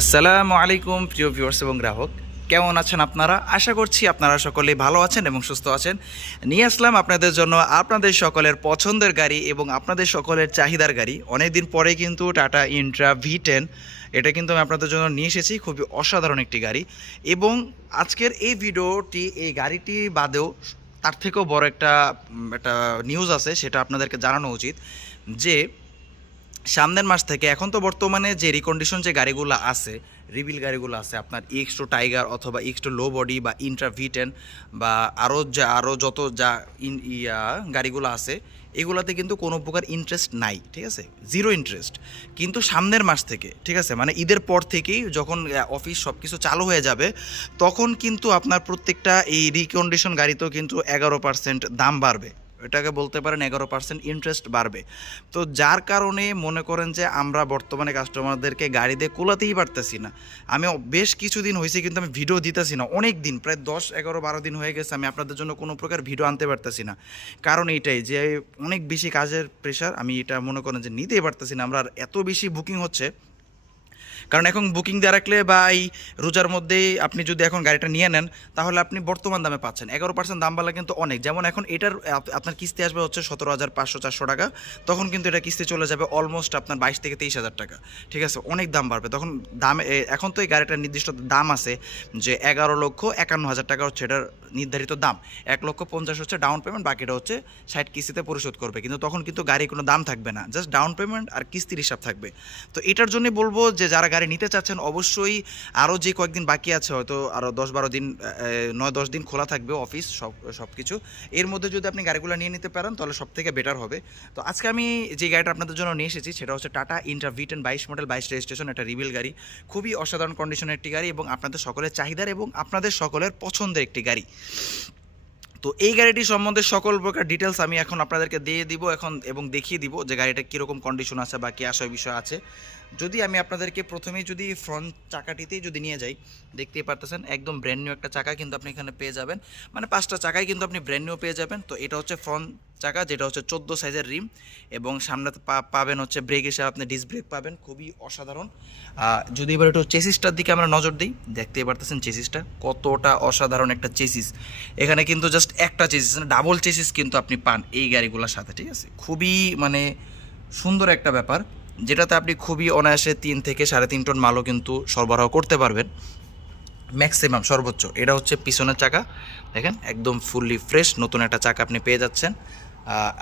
আসসালামু আলাইকুম, প্রিয় ভিউয়ার্স এবং গ্রাহক। কেমন আছেন আপনারা? আশা করছি আপনারা সকলেই ভালো আছেন এবং সুস্থ আছেন। নিয়ে আসলাম আপনাদের জন্য আপনাদের সকলের পছন্দের গাড়ি এবং আপনাদের সকলের চাহিদার গাড়ি। অনেকদিন পরে কিন্তু টাটা ইন্ট্রা ভি টেন এটা কিন্তু আমি আপনাদের জন্য নিয়ে এসেছি, খুবই অসাধারণ একটি গাড়ি। এবং আজকের এই ভিডিওটি, এই গাড়িটি বাদেও তার থেকেও বড় একটা একটা নিউজ আছে, সেটা আপনাদেরকে জানানো উচিত যে সামনের মাস থেকে এখন তো বর্তমানে যে রিকন্ডিশন যে গাড়িগুলো আছে রিভিল গাড়িগুলো আছে, আপনার এক্স টু টাইগার অথবা এক্স টু লো বডি বা ইন্ট্রা ভি টেন বা আরও যা আরও যত যা ইন ইয়া গাড়িগুলো আছে, এগুলাতে কিন্তু কোনো প্রকার ইন্টারেস্ট নাই, ঠিক আছে? জিরো ইন্টারেস্ট কিন্তু সামনের মাস থেকে, ঠিক আছে? মানে ঈদের পর থেকেই যখন অফিস সব কিছু চালু হয়ে যাবে, তখন কিন্তু আপনার প্রত্যেকটা এই রিকন্ডিশন গাড়িতেও কিন্তু এগারো পার্সেন্ট দাম বাড়বে। এটাকে বলতে পারেন এগারো পার্সেন্ট ইন্টারেস্ট বাড়বে। তো যার কারণে মনে করেন যে আমরা বর্তমানে কাস্টমারদেরকে গাড়ি দিয়ে কোলাতেই পারতেছি না। আমি বেশ কিছুদিন হয়েছে কিন্তু আমি ভিডিও দিতেছি না। অনেক দিন, প্রায় দশ এগারো বারো দিন হয়ে গেছে আমি আপনাদের জন্য কোনো প্রকার ভিডিও আনতে পারতেছি না। কারণ এইটাই যে অনেক বেশি কাজের প্রেশার আমি এটা মনে করেন যে নিতেই পারতেছি না। আমরা এত বেশি বুকিং হচ্ছে কারণ এখন বুকিং দিয়ে রাখলে বা এই রোজার মধ্যেই আপনি যদি এখন গাড়িটা নিয়ে নেন, তাহলে আপনি বর্তমান দামে পাচ্ছেন। এগারো পার্সেন্ট দাম বাড়লে কিন্তু অনেক। যেমন এখন এটার আপনার কিস্তি আসবে হচ্ছে সতেরো হাজার পাঁচশো চারশো টাকা। তখন কিন্তু এটা কিস্তি চলে যাবে অলমোস্ট আপনার বাইশ থেকে তেইশ হাজার টাকা। ঠিক আছে? অনেক দাম বাড়বে। তখন দাম এখন তো এই গাড়িটার নির্দিষ্ট দাম আছে যে এগারো লক্ষ একান্ন হাজার টাকা হচ্ছে এটার নির্ধারিত দাম। এক লক্ষ পঞ্চাশ হচ্ছে ডাউন পেমেন্ট বাকিটা হচ্ছে ষাট কিস্তিতে পরিশোধ করবে। কিন্তু তখন কিন্তু গাড়ি কোনো দাম থাকবে না। জাস্ট ডাউন পেমেন্ট আর কিস্তির হিসাব থাকবে। তো এটার জন্য বলব যে যারা গাড়ি নিতে চাচ্ছেন, অবশ্যই আরও যে কয়েকদিন বাকি আছে, হয়তো আরও দশ বারো দিন নয় দশ দিন খোলা থাকবে অফিস, সব সব কিছু। এর মধ্যে যদি আপনি গাড়িগুলো নিয়ে নিতে পারেন, তাহলে সব থেকে বেটার হবে। তো আজকে আমি যে গাড়িটা আপনাদের জন্য নিয়ে এসেছি, সেটা হচ্ছে টাটা ইন্ট্রা ভি টেন বাইশ মডেল বাইশ রেজিস্ট্রেশন একটা রিবিল গাড়ি। খুবই অসাধারণ কন্ডিশনের একটি গাড়ি এবং আপনাদের সকলের চাহিদার এবং আপনাদের সকলের পছন্দের একটি গাড়ি। তো এই গাড়িটি সম্বন্ধে সকল প্রকার ডিটেলস আমি এখন আপনাদেরকে দিয়ে দিব, এখন এবং দেখিয়ে দিব যে গাড়িটা কীরকম কন্ডিশন আছে বা কী আশয় বিষয় আছে। যদি আমি আপনাদেরকে প্রথমেই যদি ফ্রন্ট চাকাটিতেই যদি নিয়ে যাই, দেখতেই পারতেছেন, একদম ব্র্যান্ড নিউ একটা চাকা কিন্তু আপনি এখানে পেয়ে যাবেন। মানে পাঁচটা চাকাই কিন্তু আপনি ব্র্যান্ড নিউ পেয়ে যাবেন। তো এটা হচ্ছে ফ্রন্ট চাকা, যেটা হচ্ছে চোদ্দ সাইজের রিম এবং সামনে পাবেন হচ্ছে ব্রেক হিসাবে আপনি ডিস ব্রেক পাবেন। খুবই অসাধারণ। যদি এবার একটু চেসিসটার দিকে আমরা নজর দিই, দেখতেই পারতেছেন চেসিসটা কতটা অসাধারণ একটা চেসিস এখানে কিন্তু জাস্ট একটা চেসিস ডাবল চেসিস কিন্তু আপনি পান এই গাড়িগুলোর সাথে, ঠিক আছে? খুবই মানে সুন্দর একটা ব্যাপার। যেটাতে আপনি খুবই অনায়াসে তিন থেকে সাড়ে তিন টন মালও কিন্তু সরবরাহ করতে পারবেন। ম্যাক্সিমাম সর্বোচ্চ, এটা হচ্ছে পিছনের চাকা। দেখেন, একদম ফুললি ফ্রেশ নতুন একটা চাকা আপনি পেয়ে যাচ্ছেন।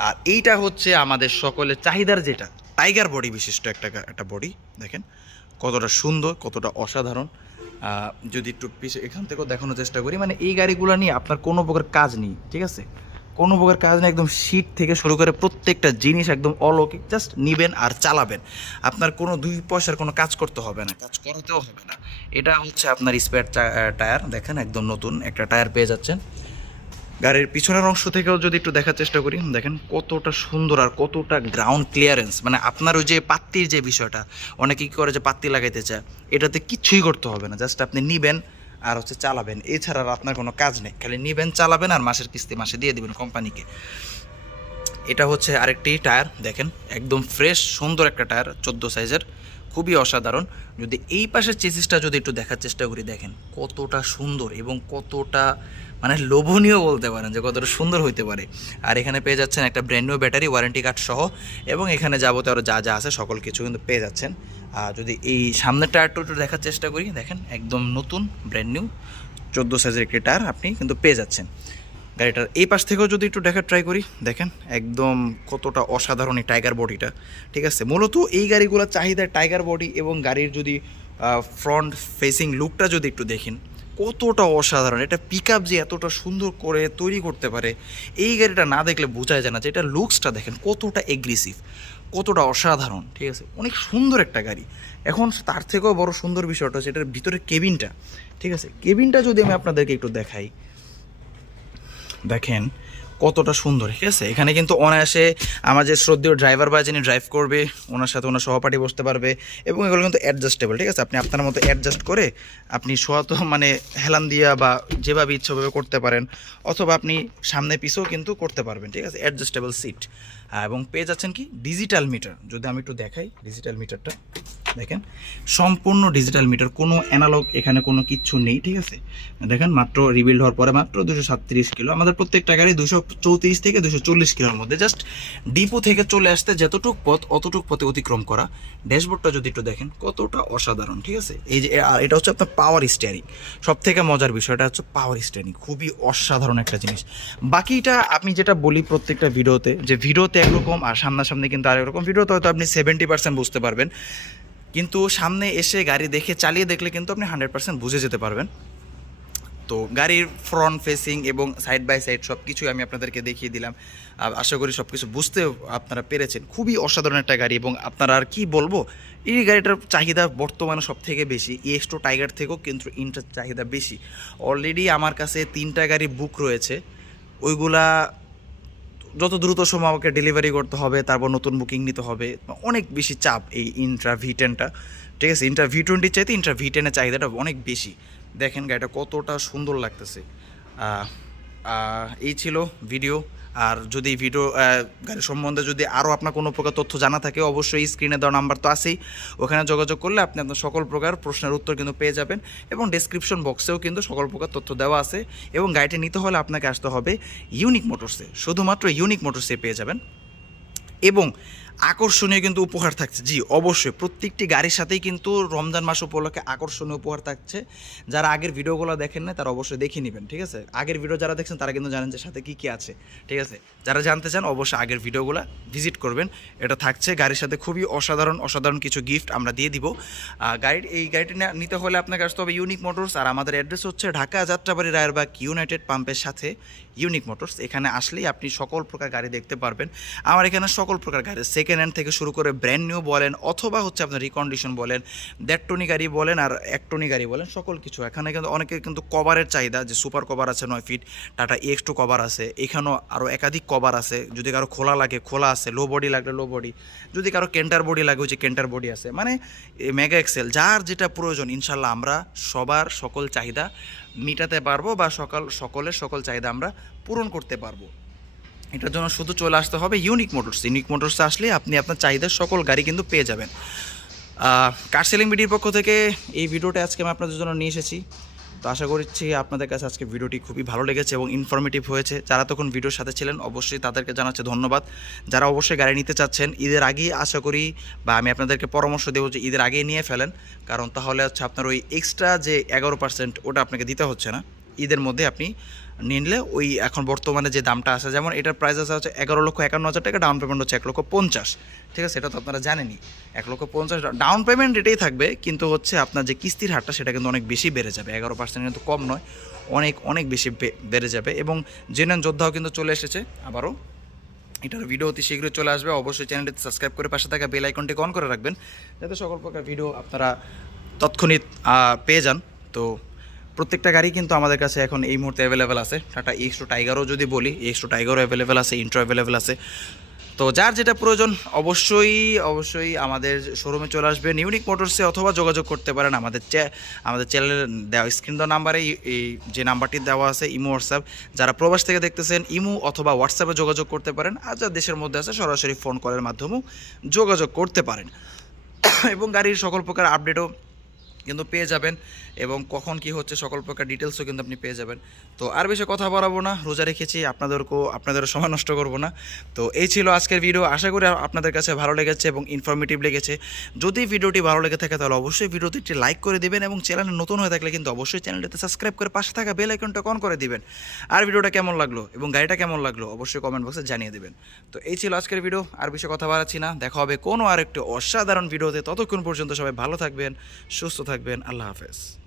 আর এইটা হচ্ছে আমাদের সকলের চাহিদার যেটা টাইগার বডি বিশিষ্ট একটা একটা বডি দেখেন। কতটা সুন্দর, কতটা অসাধারণ। যদি একটু পিছে এখান থেকেও দেখানোর চেষ্টা করি মানে এই গাড়িগুলো নিয়ে আপনার কোনো প্রকার কাজ নেই, ঠিক আছে? কোনো প্রকার কাজ নেই একদম সিট থেকে শুরু করে প্রত্যেকটা জিনিস একদম অলৌকিক জাস্ট নিবেন আর চালাবেন। আপনার কোনো দুই পয়সার কোনো কাজ করতে হবে না, কাজ করাতেও হবে না। এটা হচ্ছে আপনার স্পেয়ার টায়ার দেখেন একদম নতুন একটা টায়ার পেয়ে যাচ্ছেন। গাড়ির পিছনের অংশ থেকেও যদি একটু দেখার চেষ্টা করি, দেখেন কতটা সুন্দর আর কতটা গ্রাউন্ড ক্লিয়ারেন্স মানে আপনার ওই যে পাত্তির যে বিষয়টা, অনেকে কী করে যে পাত্তি লাগাইতে চায়, এটাতে কিচ্ছুই করতে হবে না জাস্ট আপনি নিবেন আর হচ্ছে চালাবেন। এছাড়া আপনার কোনো কাজ নেই। খালি নেবেন, চালাবেন আর মাসের কিস্তি মাসে দিয়ে দেবেন কোম্পানিকে। এটা হচ্ছে আরেকটি টায়ার, দেখেন, একদম ফ্রেশ সুন্দর একটা টায়ার, চোদ্দ সাইজের খুবই অসাধারণ। যদি এই পাশের চেসিসটা যদি একটু দেখার চেষ্টা করি, দেখেন, কতটা সুন্দর এবং কতটা মানে লোভনীয় বলতে পারেন যে কতটা সুন্দর হইতে পারে। আর এখানে পেয়ে যাচ্ছেন একটা brand new battery warranty card সহ এবং এখানে যাবতীয় আরও যা যা আছে সকল কিছু কিন্তু পেয়ে যাচ্ছেন। আর যদি এই সামনের টায়ারটা একটু দেখার চেষ্টা করি, দেখেন একদম নতুন ব্র্যান্ড নিউ চোদ্দ সাইজের একটি টায়ার আপনি কিন্তু পেয়ে যাচ্ছেন। গাড়িটার এই পাশ থেকেও যদি একটু দেখার ট্রাই করি, দেখেন একদম কতটা অসাধারণ এই টাইগার বডিটা ঠিক আছে? মূলত এই গাড়িগুলোর চাহিদা টাইগার বডি এবং গাড়ির যদি ফ্রন্ট ফেসিং লুকটা যদি একটু দেখেন কতটা অসাধারণ, এটা পিক আপ যে এতটা সুন্দর করে তৈরি করতে পারে, এই গাড়িটা না দেখলে বোঝাই যায় না যে এটা লুকসটা দেখেন কতটা এগ্রেসিভ কতটা অসাধারণ, ঠিক আছে? অনেক সুন্দর একটা গাড়ি। এখন তার থেকেও বড় সুন্দর বিষয়টা হচ্ছে এটার ভিতরে কেবিনটা ঠিক আছে? কেবিনটা যদি আমি আপনাদেরকে একটু দেখাই, দেখেন কতটা সুন্দর, ঠিক আছে? এখানে কিন্তু অনায়াসে আমার যে শ্রদ্ধেয় ড্রাইভার বা যিনি ড্রাইভ করবে, ওনার সাথে ওনার সহপাঠী বসতে পারবে এবং এগুলো কিন্তু অ্যাডজাস্টেবল ঠিক আছে? আপনি আপনার মতো অ্যাডজাস্ট করে আপনি শোয়া তো মানে হেলান দিয়া বা যেভাবে ইচ্ছাভাবে করতে পারেন, অথবা আপনি সামনে পিছেও কিন্তু করতে পারবেন, ঠিক আছে? অ্যাডজাস্টেবল সিট এবং পেয়ে যাচ্ছেন কি? ডিজিটাল মিটার যদি আমি একটু দেখাই ডিজিটাল মিটারটা দেখেন, সম্পূর্ণ ডিজিটাল মিটার কোনো অ্যানালগ এখানে কোনো কিচ্ছু নেই, ঠিক আছে? দেখেন, মাত্র রিবিল্ড হওয়ার পরে মাত্র দুশো সাতত্রিশ কিলো। আমাদের প্রত্যেকটা গাড়ি দুশো চৌত্রিশ থেকে দুশো চল্লিশ কিলোর মধ্যে। জাস্ট ডিপো থেকে চলে আসতে যতটুক পথ, অতটুক পথে অতিক্রম করা। ড্যাশবোর্ডটা যদি একটু দেখেন, কতটা অসাধারণ, ঠিক আছে? এই যে এটা হচ্ছে আপনার পাওয়ার স্টিয়ারিং সব থেকে মজার বিষয়টা হচ্ছে পাওয়ার স্টিয়ারিং খুবই অসাধারণ একটা জিনিস। বাকিটা, আমি যেটা বলি প্রত্যেকটা ভিডিওতে, যে ভিডিওতে একরকম আর সামনাসামনি কিন্তু আরেক রকম ভিডিওতে হয়তো আপনি সেভেন্টি পার্সেন্ট বুঝতে পারবেন। কিন্তু সামনে এসে গাড়ি দেখে, চালিয়ে দেখলে কিন্তু আপনি হান্ড্রেড পার্সেন্ট বুঝে যেতে পারবেন। তো গাড়ির ফ্রন্ট ফেসিং এবং সাইড বাই সাইড সব কিছুই আমি আপনাদেরকে দেখিয়ে দিলাম। আশা করি সব কিছু বুঝতে আপনারা পেরেছেন। খুবই অসাধারণ একটা গাড়ি এবং আপনারা আর কি বলব, এই গাড়িটার চাহিদা বর্তমানে সব থেকে বেশি এক্সট্রো টাইগার থেকেও কিন্তু ইনটার চাহিদা বেশি। অলরেডি আমার কাছে তিনটা গাড়ি বুক রয়েছে। ওইগুলা যত দ্রুত সময় আমাকে ডেলিভারি করতে হবে, তারপর নতুন বুকিং নিতে হবে, অনেক বেশি চাপ এই ইন্ট্রা ভি টেনটা ঠিক আছে ইন্ট্রা ভি টোয়েন্টির চাইতে ইন্ট্রা ভি টেনের চাহিদাটা অনেক বেশি। দেখেন গাড়িটা কতটা সুন্দর লাগতেছে। এই ছিল ভিডিও আর যদি ভিডিও গাড়ি সম্বন্ধে যদি আরও আপনার কোনো প্রকার তথ্য জানা থাকে, অবশ্যই স্ক্রিনে দেওয়া নাম্বার তো আছেই। ওখানে যোগাযোগ করলে আপনি আপনার সকল প্রকার প্রশ্নের উত্তর কিন্তু পেয়ে যাবেন এবং ডিসক্রিপশন বক্সেও কিন্তু সকল প্রকার তথ্য দেওয়া আছে এবং গাড়িটি নিতে হলে আপনাকে আসতে হবে ইউনিক মোটরসে শুধুমাত্র ইউনিক মোটরসে পেয়ে যাবেন। এবং আকর্ষণীয় কিন্তু উপহার থাকছে। জি, অবশ্যই। প্রত্যেকটি গাড়ির সাথেই কিন্তু রমজান মাস উপলক্ষে আকর্ষণীয় উপহার থাকছে। যারা আগের ভিডিওগুলো দেখেন না তারা অবশ্যই দেখে নেবেন, ঠিক আছে? আগের ভিডিও যারা দেখছেন, তারা কিন্তু জানেন যে সাথে কী কী আছে, ঠিক আছে? যারা জানতে চান, অবশ্যই আগের ভিডিওগুলো ভিজিট করবেন। এটা থাকছে গাড়ির সাথে খুবই অসাধারণ অসাধারণ কিছু গিফট আমরা দিয়ে দিব। গাড়ির, এই গাড়িটি নিতে হলে আপনাকে আসতে হবে ইউনিক মোটরস আর আমাদের অ্যাড্রেস হচ্ছে ঢাকা যাত্রাবাড়ি রায়েরবাগ ইউনাইটেড পাম্পের সাথে ইউনিক মোটরস এখানে আসলেই আপনি সকল প্রকার গাড়ি দেখতে পারবেন। আমার এখানে সকল প্রকার গাড়ি সেকেন্ড হ্যান্ড থেকে শুরু করে ব্র্যান্ড নিউ বলেন অথবা হচ্ছে আপনার রিকন্ডিশন বলেন টনি গাড়ি বলেন আর টনি গাড়ি বলেন, সকল কিছু। এখানে কিন্তু অনেকের কিন্তু কভারের চাহিদা যে সুপার কভার আছে নয় fit Tata X two cover আছে, এখানেও আরও একাধিক কভার আছে। যদি কারও খোলা লাগে, খোলা আছে লো বডি লাগলে লো বডি যদি কারও কেন্টার বডি লাগে, ওই যে কেন্টার বডি আছে। মানে মেগা এক্সেল যার যেটা প্রয়োজন ইনশাল্লাহ আমরা সবার সকল চাহিদা মিটাতে পারব বা সকাল, সকলের সকল চাহিদা আমরা পূরণ করতে পারব। এটার জন্য শুধু চলে আসতে হবে ইউনিক মোটরস ইউনিক মোটরসে আসলে আপনি আপনার চাহিদার সকল গাড়ি কিন্তু পেয়ে যাবেন। কার সেলিং ভিডিওর পক্ষ থেকে এই ভিডিওটা আজকে আমি আপনাদের জন্য নিয়ে এসেছি। তো আশা করছি আপনাদের কাছে আজকে ভিডিওটি খুবই ভালো লেগেছে এবং ইনফরমেটিভ হয়েছে। যারা তখন ভিডিওর সাথে ছিলেন, অবশ্যই তাদেরকে জানাচ্ছে ধন্যবাদ। যারা অবশ্যই গাড়ি নিতে চাচ্ছেন, ঈদের আগেই আশা করি বা আমি আপনাদেরকে পরামর্শ দেবো যে ঈদের আগেই নিয়ে ফেলেন। কারণ তাহলে হচ্ছে আপনার ওই এক্সট্রা যে এগারো পার্সেন্ট ওটা আপনাকে দিতে হচ্ছে না। ঈদের মধ্যে আপনি নিলে ওই এখন বর্তমানে যে দামটা আছে, যেমন এটার প্রাইস আছে হচ্ছে এগারো লক্ষ একান্ন হাজার টাকা ডাউন পেমেন্ট হচ্ছে এক লক্ষ পঞ্চাশ। ঠিক আছে? সেটা তো আপনারা জানেনই। এক লক্ষ পঞ্চাশ ডাউন পেমেন্ট এটাই থাকবে, কিন্তু হচ্ছে আপনার যে কিস্তির হারটা, সেটা কিন্তু অনেক বেশি বেড়ে যাবে। এগারো পার্সেন্ট কিন্তু কম নয়, অনেক অনেক বেশি বেড়ে যাবে। এবং জেনারেল যোদ্ধাও কিন্তু চলে এসেছে আবারও। এটার ভিডিও অতি শীঘ্রই চলে আসবে। অবশ্যই চ্যানেলটি সাবস্ক্রাইব করে পাশে থাকা বেল আইকনটি অন করে রাখবেন, যাতে সকল প্রকার ভিডিও আপনারা তৎক্ষণিৎ পেয়ে যান। তো প্রত্যেকটা গাড়ি কিন্তু আমাদের কাছে এখন এই মুহূর্তে অ্যাভেলেবেল আছে। টাটা এক্স টু টাইগারও যদি বলি এক্স টু টাইগারও অ্যাভেলেবেল আছে ইন্ট্রো অ্যাভেলেবেল আছে। তো যার যেটা প্রয়োজন, অবশ্যই অবশ্যই আমাদের শোরুমে চলে আসবেন ইউনিক মোটরসে অথবা যোগাযোগ করতে পারেন আমাদের আমাদের চ্যানেলের দেওয়া স্ক্রিন দেওয়া নাম্বারে এই যে নাম্বারটি দেওয়া আছে ইমো হোয়াটসঅ্যাপ যারা প্রবাস থেকে দেখতেছেন ইমো অথবা হোয়াটসঅ্যাপে যোগাযোগ করতে পারেন। আর যারা দেশের মধ্যে আছে, সরাসরি ফোন কলের মাধ্যমেও যোগাযোগ করতে পারেন। এবং গাড়ির সকল প্রকার আপডেটও কিন্তু পেয়ে যাবেন এবং কখন কি হচ্ছে সকল প্রকার ডিটেলসও কিন্তু আপনি পেয়ে যাবেন। তো আর বেশি কথা বাড়াবো না, রোজা রেখেছি, আপনাদেরকেও, আপনাদেরও সময় নষ্ট করব না। তো এই ছিল আজকের ভিডিও আশা করি আপনাদের কাছে ভালো লেগেছে এবং ইনফরমেটিভ লেগেছে। যদি ভিডিওটি ভালো লেগে থাকে, তাহলে অবশ্যই ভিডিওটি একটি লাইক করে দিবেন এবং চ্যানেলে নতুন হয়ে থাকলে কিন্তু অবশ্যই চ্যানেলটিতে সাবস্ক্রাইব করে পাশে থাকা বেল আইকনটা অন করে দিবেন। আর ভিডিওটা কেমন লাগল এবং গাড়িটা কেমন লাগল, অবশ্যই কমেন্ট বক্সে জানিয়ে দেবেন। তো এই ছিল আজকের ভিডিও আর বেশি কথা বাড়াচ্ছি না। দেখা হবে কোনো আর একটু অসাধারণ ভিডিওতে ততক্ষণ পর্যন্ত সবাই ভালো থাকবেন, সুস্থ থাকবেন আল্লাহ হাফেজ।